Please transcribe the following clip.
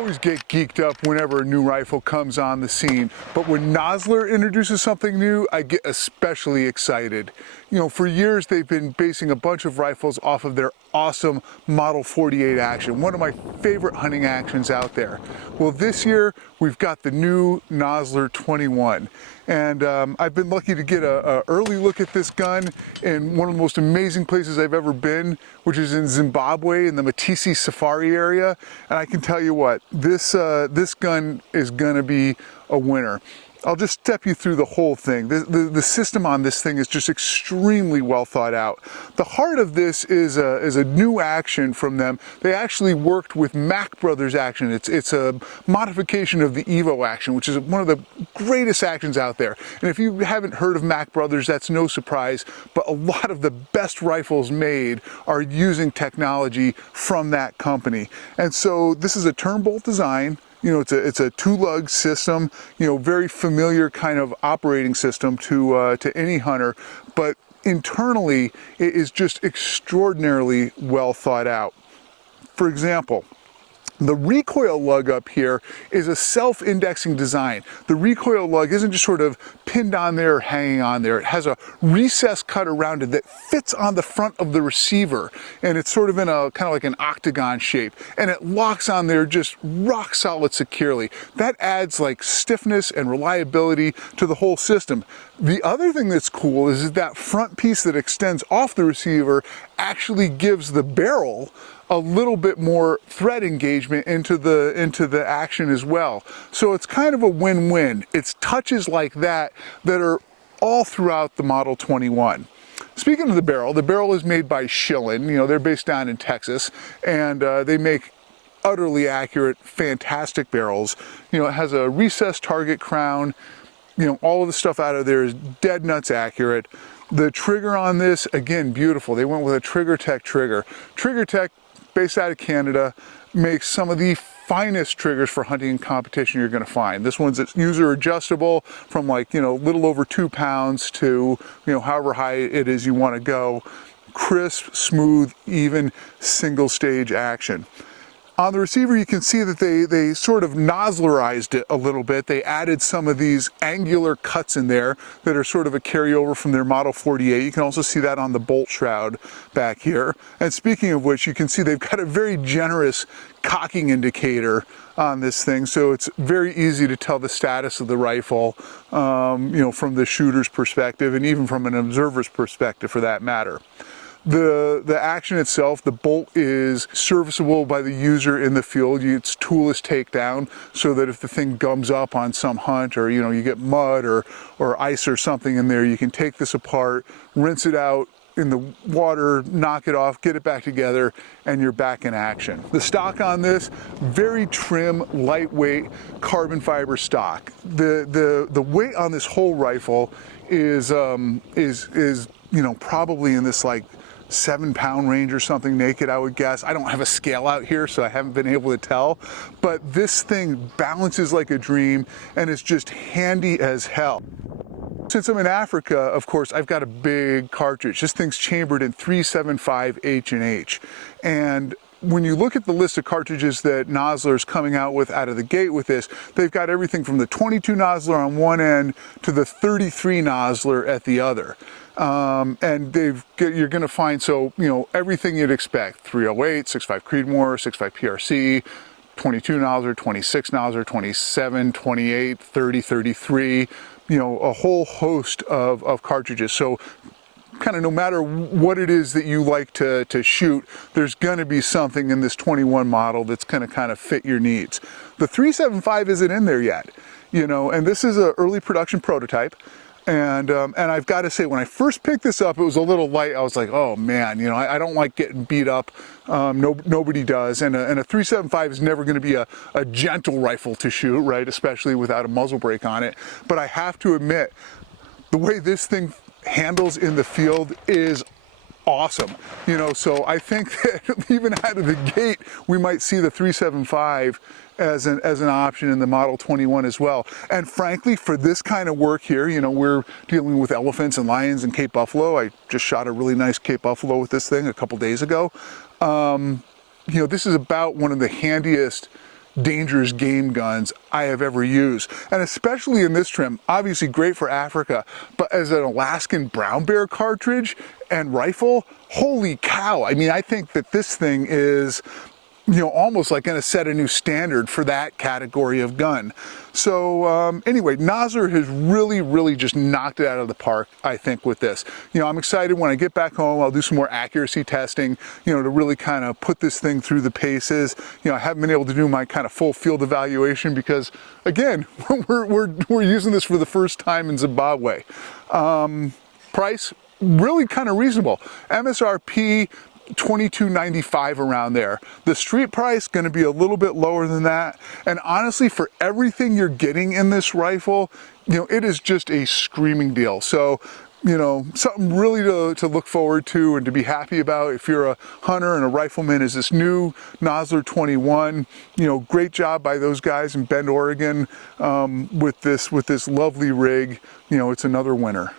always get geeked up whenever a new rifle comes on the scene, but when Nosler introduces something new, I get especially excited. You know, for years they've been basing a bunch of rifles off of their awesome Model 48 action, one of my favorite hunting actions out there. Well, this year we've got the new Nosler 21, and I've been lucky to get an early look at this gun in one of the most amazing places I've ever been, which is in Zimbabwe in the Matisi Safari area, and I can tell you what, this gun is gonna be a winner. I'll just step you through the whole thing. The system on this thing is just extremely well thought out. The heart of this is a new action from them. They actually worked with Mac Brothers action. It's a modification of the Evo action, which is one of the greatest actions out there. And if you haven't heard of Mac Brothers, that's no surprise, but a lot of the best rifles made are using technology from that company. And so this is a turn bolt design. You know, it's a two-lug system, you know, very familiar kind of operating system to any hunter, but internally it is just extraordinarily well thought out. For example, the recoil lug up here is a self-indexing design. The recoil lug isn't just sort of pinned on there or hanging on there. It has a recess cut around it that fits on the front of the receiver, and it's sort of in a kind of like an octagon shape, and it locks on there just rock solid securely. That adds like stiffness and reliability to the whole system. The other thing that's cool is that front piece that extends off the receiver actually gives the barrel a little bit more thread engagement into the action as well. So it's kind of a win-win. It's touches like that that are all throughout the Model 21. Speaking of the barrel is made by Schillen. You know, they're based down in Texas, and they make utterly accurate, fantastic barrels. You know, it has a recessed target crown. You know, all of the stuff out of there is dead nuts accurate. The trigger on this, again, beautiful. They went with a Trigger Tech trigger. Trigger Tech, based out of Canada, makes some of the finest triggers for hunting and competition you're going to find. This one's user adjustable from like, you know, little over 2 pounds to, you know, however high it is you want to go. Crisp, smooth, even single stage action. On the receiver, you can see that they sort of Noslerized it a little bit. They added some of these angular cuts in there that are sort of a carryover from their Model 48. You can also see that on the bolt shroud back here. And speaking of which, you can see they've got a very generous cocking indicator on this thing, so it's very easy to tell the status of the rifle, you know, from the shooter's perspective and even from an observer's perspective for that matter. The action itself, the bolt is serviceable by the user in the field. It's toolless takedown, so that if the thing gums up on some hunt, or you know, you get mud or ice or something in there, you can take this apart, rinse it out in the water, knock it off, get it back together, and you're back in action. The stock on this, very trim, lightweight carbon fiber stock. The weight on this whole rifle is you know, probably in this like 7-pound range or something naked, I would guess. I don't have a scale out here, so I haven't been able to tell, but this thing balances like a dream and it's just handy as hell. Since I'm in Africa, of course, I've got a big cartridge. This thing's chambered in 375 H&H, and when you look at the list of cartridges that Nosler is coming out with out of the gate with this, they've got everything from the 22 Nosler on one end to the 33 Nosler at the other. And you're going to find, so, you know, everything you'd expect: 308, 65 Creedmoor, 65 PRC, 22 Nosler, 26 Nosler, 27, 28, 30, 33, you know, a whole host of cartridges. So kind of no matter what it is that you like to shoot, there's going to be something in this 21 model that's going to kind of fit your needs. The 375 isn't in there yet, you know, and this is an early production prototype. And I've got to say, when I first picked this up, it was a little light. I was like, oh man, you know, I don't like getting beat up. Nobody does. And a 375 is never going to be a gentle rifle to shoot, right? Especially without a muzzle brake on it. But I have to admit, the way this thing handles in the field is awesome. You know, so I think that even out of the gate, we might see the 375 as an option in the Model 21 as well. And frankly, for this kind of work here, you know, we're dealing with elephants and lions and Cape Buffalo. I just shot a really nice Cape Buffalo with this thing a couple days ago. You know, this is about one of the handiest dangerous game guns I have ever used. And especially in this trim, obviously great for Africa, but as an Alaskan brown bear cartridge and rifle, holy cow. I mean, I think that this thing is, you know, almost like going to set a new standard for that category of gun. So anyway, Nosler has really just knocked it out of the park, I think, with this. You know, I'm excited when I get back home, I'll do some more accuracy testing, you know, to really kind of put this thing through the paces. You know, I haven't been able to do my kind of full field evaluation because, again, we're using this for the first time in Zimbabwe. Price, really kind of reasonable. MSRP, $22.95 around there. The street price going to be a little bit lower than that. And honestly, for everything you're getting in this rifle, you know, it is just a screaming deal. So, you know, something really to look forward to and to be happy about if you're a hunter and a rifleman is this new Nosler 21. You know, great job by those guys in Bend, Oregon with this lovely rig. You know, it's another winner.